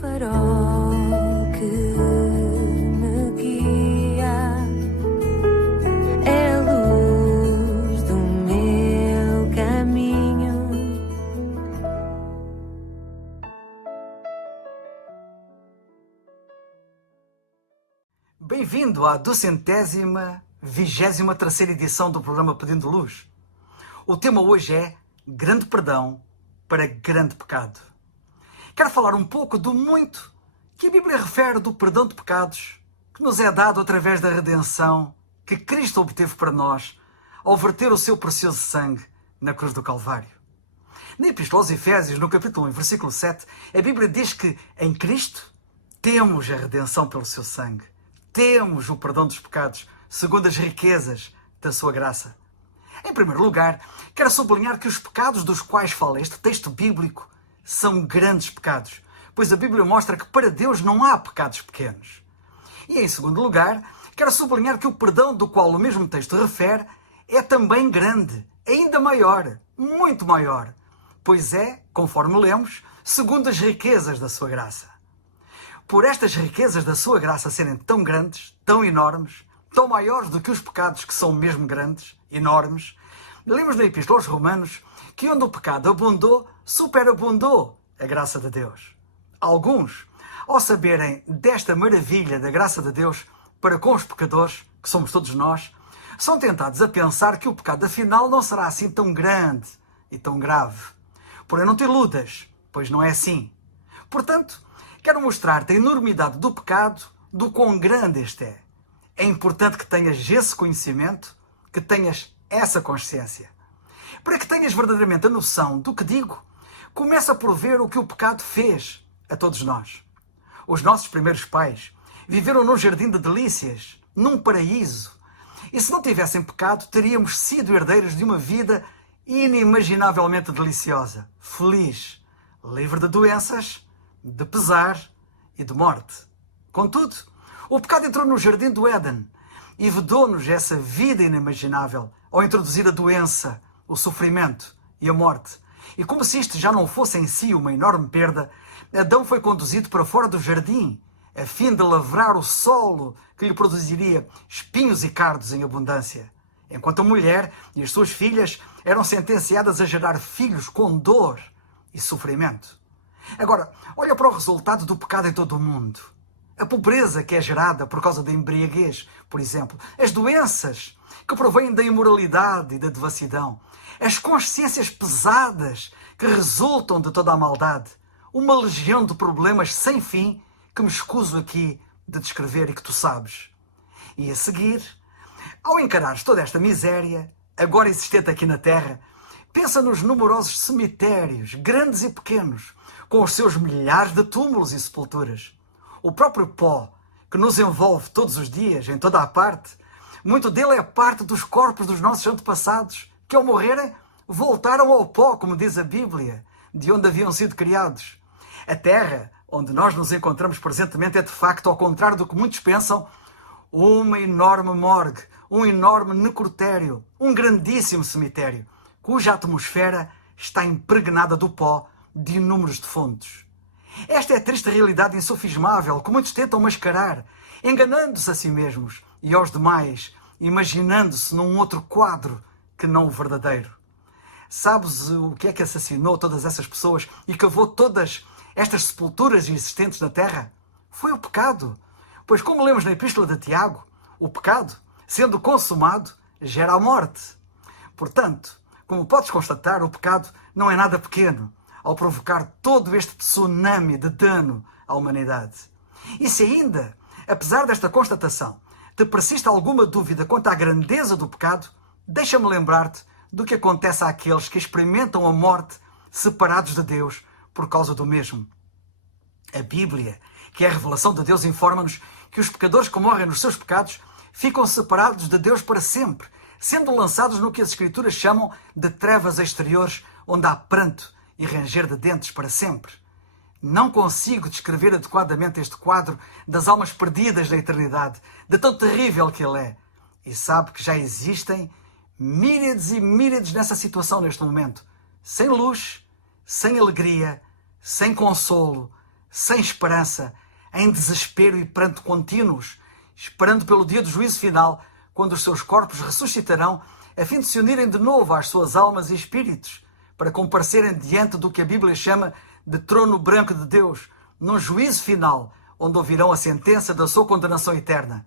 farol que me guia, é a luz do meu caminho. Bem-vindo à 223ª edição do programa Pedindo Luz. O tema hoje é Grande Perdão para Grande Pecado. Quero falar um pouco do muito que a Bíblia refere do perdão de pecados que nos é dado através da redenção que Cristo obteve para nós ao verter o seu precioso sangue na cruz do Calvário. Na Epístola aos Efésios, no capítulo 1, versículo 7, a Bíblia diz que em Cristo temos a redenção pelo seu sangue. Temos o perdão dos pecados, segundo as riquezas da sua graça. Em primeiro lugar, quero sublinhar que os pecados dos quais fala este texto bíblico são grandes pecados, pois a Bíblia mostra que para Deus não há pecados pequenos. E em segundo lugar, quero sublinhar que o perdão do qual o mesmo texto refere é também grande, ainda maior, muito maior, pois é, conforme lemos, segundo as riquezas da sua graça. Por estas riquezas da sua graça serem tão grandes, tão enormes, tão maiores do que os pecados que são mesmo grandes, enormes, lemos na Epístola aos Romanos que onde o pecado abundou, superabundou a graça de Deus. Alguns, ao saberem desta maravilha da graça de Deus para com os pecadores, que somos todos nós, são tentados a pensar que o pecado afinal não será assim tão grande e tão grave. Porém, não te iludas, pois não é assim. Portanto, quero mostrar-te a enormidade do pecado, do quão grande este é. É importante que tenhas esse conhecimento, que tenhas essa consciência. Para que tenhas verdadeiramente a noção do que digo, começa por ver o que o pecado fez a todos nós. Os nossos primeiros pais viveram num jardim de delícias, num paraíso. E se não tivessem pecado, teríamos sido herdeiros de uma vida inimaginavelmente deliciosa, feliz, livre de doenças, de pesar e de morte. Contudo, o pecado entrou no jardim do Éden e vedou-nos essa vida inimaginável ao introduzir a doença, o sofrimento e a morte. E como se isto já não fosse em si uma enorme perda, Adão foi conduzido para fora do jardim, a fim de lavrar o solo que lhe produziria espinhos e cardos em abundância, enquanto a mulher e as suas filhas eram sentenciadas a gerar filhos com dor e sofrimento. Agora, olha para o resultado do pecado em todo o mundo. A pobreza que é gerada por causa da embriaguez, por exemplo. As doenças que provêm da imoralidade e da devassidão. As consciências pesadas que resultam de toda a maldade. Uma legião de problemas sem fim que me escuso aqui de descrever e que tu sabes. E a seguir, ao encarares toda esta miséria, agora existente aqui na Terra, pensa nos numerosos cemitérios, grandes e pequenos, com os seus milhares de túmulos e sepulturas. O próprio pó que nos envolve todos os dias, em toda a parte, muito dele é parte dos corpos dos nossos antepassados, que ao morrerem voltaram ao pó, como diz a Bíblia, de onde haviam sido criados. A terra onde nós nos encontramos presentemente é de facto, ao contrário do que muitos pensam, uma enorme morgue, um enorme necrotério, um grandíssimo cemitério, cuja atmosfera está impregnada do pó de inúmeros defuntos. Esta é a triste realidade insofismável que muitos tentam mascarar, enganando-se a si mesmos e aos demais, imaginando-se num outro quadro que não o verdadeiro. Sabes o que é que assassinou todas essas pessoas e cavou todas estas sepulturas existentes na terra? Foi o pecado. Pois, como lemos na Epístola de Tiago, o pecado, sendo consumado, gera a morte. Portanto, como podes constatar, o pecado não é nada pequeno ao provocar todo este tsunami de dano à humanidade. E se ainda, apesar desta constatação, te persiste alguma dúvida quanto à grandeza do pecado, deixa-me lembrar-te do que acontece àqueles que experimentam a morte separados de Deus por causa do mesmo. A Bíblia, que é a revelação de Deus, informa-nos que os pecadores que morrem nos seus pecados ficam separados de Deus para sempre, sendo lançados no que as Escrituras chamam de trevas exteriores, onde há pranto e ranger de dentes para sempre. Não consigo descrever adequadamente este quadro das almas perdidas da eternidade, de tão terrível que ele é. E sabe que já existem míriades e míriades nessa situação neste momento, sem luz, sem alegria, sem consolo, sem esperança, em desespero e pranto contínuos, esperando pelo dia do juízo final, quando os seus corpos ressuscitarão, a fim de se unirem de novo às suas almas e espíritos, para comparecerem diante do que a Bíblia chama de trono branco de Deus, num juízo final, onde ouvirão a sentença da sua condenação eterna.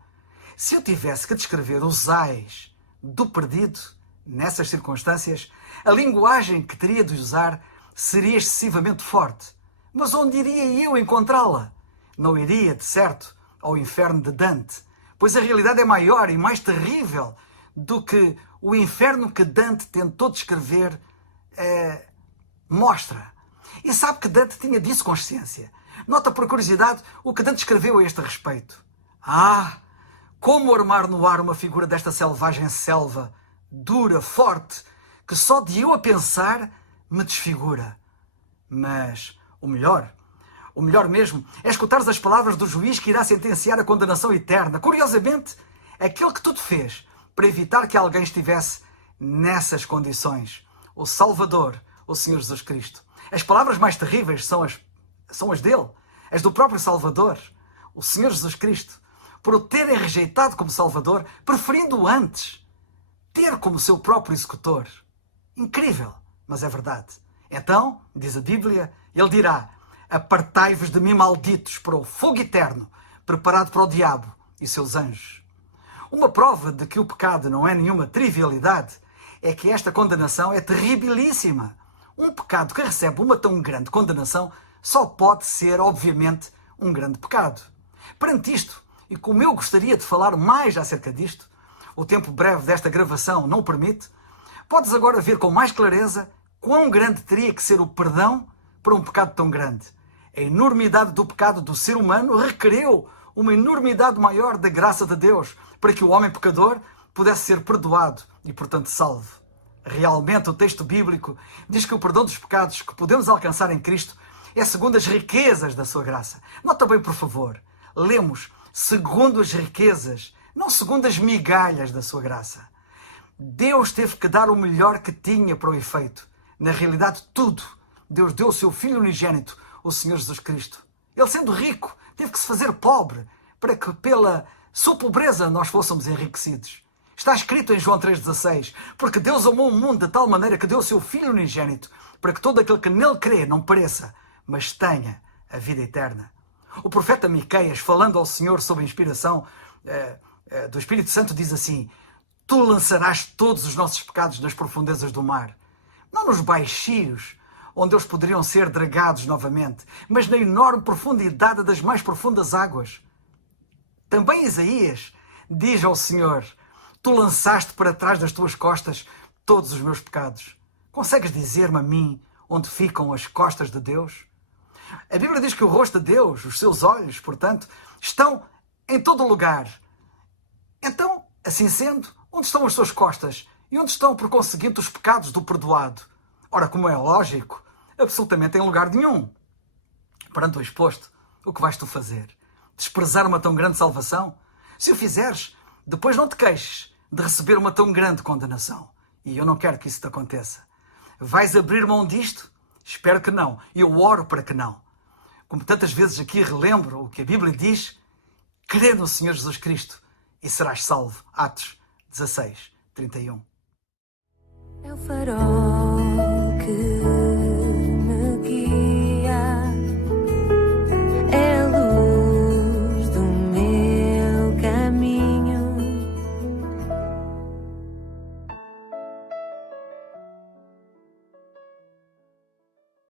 Se eu tivesse que descrever os ais do perdido, nessas circunstâncias, a linguagem que teria de usar seria excessivamente forte. Mas onde iria eu encontrá-la? Não iria, de certo, ao inferno de Dante, pois a realidade é maior e mais terrível do que o inferno que Dante tentou descrever mostra. E sabe que Dante tinha disso consciência. Nota por curiosidade o que Dante escreveu a este respeito. Como armar no ar uma figura desta selvagem selva, dura, forte, que só de eu a pensar me desfigura. Mas o melhor mesmo, é escutares as palavras do juiz que irá sentenciar a condenação eterna. Curiosamente, aquele que tudo fez para evitar que alguém estivesse nessas condições. O Salvador, o Senhor Jesus Cristo. As palavras mais terríveis são as dele, as do próprio Salvador, o Senhor Jesus Cristo, por o terem rejeitado como Salvador, preferindo-o antes ter como seu próprio executor. Incrível, mas é verdade. Então, diz a Bíblia, ele dirá: apartai-vos de mim, malditos, para o fogo eterno, preparado para o diabo e seus anjos. Uma prova de que o pecado não é nenhuma trivialidade é que esta condenação é terribilíssima. Um pecado que recebe uma tão grande condenação só pode ser, obviamente, um grande pecado. Perante isto, e como eu gostaria de falar mais acerca disto, o tempo breve desta gravação não o permite, podes agora ver com mais clareza quão grande teria que ser o perdão para um pecado tão grande. A enormidade do pecado do ser humano requereu uma enormidade maior da graça de Deus para que o homem pecador pudesse ser perdoado e, portanto, salvo. Realmente, o texto bíblico diz que o perdão dos pecados que podemos alcançar em Cristo é segundo as riquezas da sua graça. Nota bem, por favor, lemos segundo as riquezas, não segundo as migalhas da sua graça. Deus teve que dar o melhor que tinha para o efeito. Na realidade, tudo. Deus deu o seu Filho unigênito, o Senhor Jesus Cristo. Ele, sendo rico, teve que se fazer pobre para que pela sua pobreza nós fôssemos enriquecidos. Está escrito em João 3,16, porque Deus amou o mundo de tal maneira que deu o seu Filho unigênito, para que todo aquele que nele crê não pereça, mas tenha a vida eterna. O profeta Miqueias, falando ao Senhor sob a inspiração do Espírito Santo, diz assim: tu lançarás todos os nossos pecados nas profundezas do mar. Não nos baixios, onde eles poderiam ser dragados novamente, mas na enorme profundidade das mais profundas águas. Também Isaías diz ao Senhor: tu lançaste para trás das tuas costas todos os meus pecados. Consegues dizer-me a mim onde ficam as costas de Deus? A Bíblia diz que o rosto de Deus, os seus olhos, portanto, estão em todo lugar. Então, assim sendo, onde estão as suas costas? E onde estão, por conseguinte, os pecados do perdoado? Ora, como é lógico, absolutamente em lugar nenhum. Perante o exposto, o que vais tu fazer? Desprezar uma tão grande salvação? Se o fizeres, depois não te queixes de receber uma tão grande condenação. E eu não quero que isso te aconteça. Vais abrir mão disto? Espero que não. E eu oro para que não. Como tantas vezes aqui relembro o que a Bíblia diz, crê no Senhor Jesus Cristo e serás salvo. Atos 16, 31. É o farol que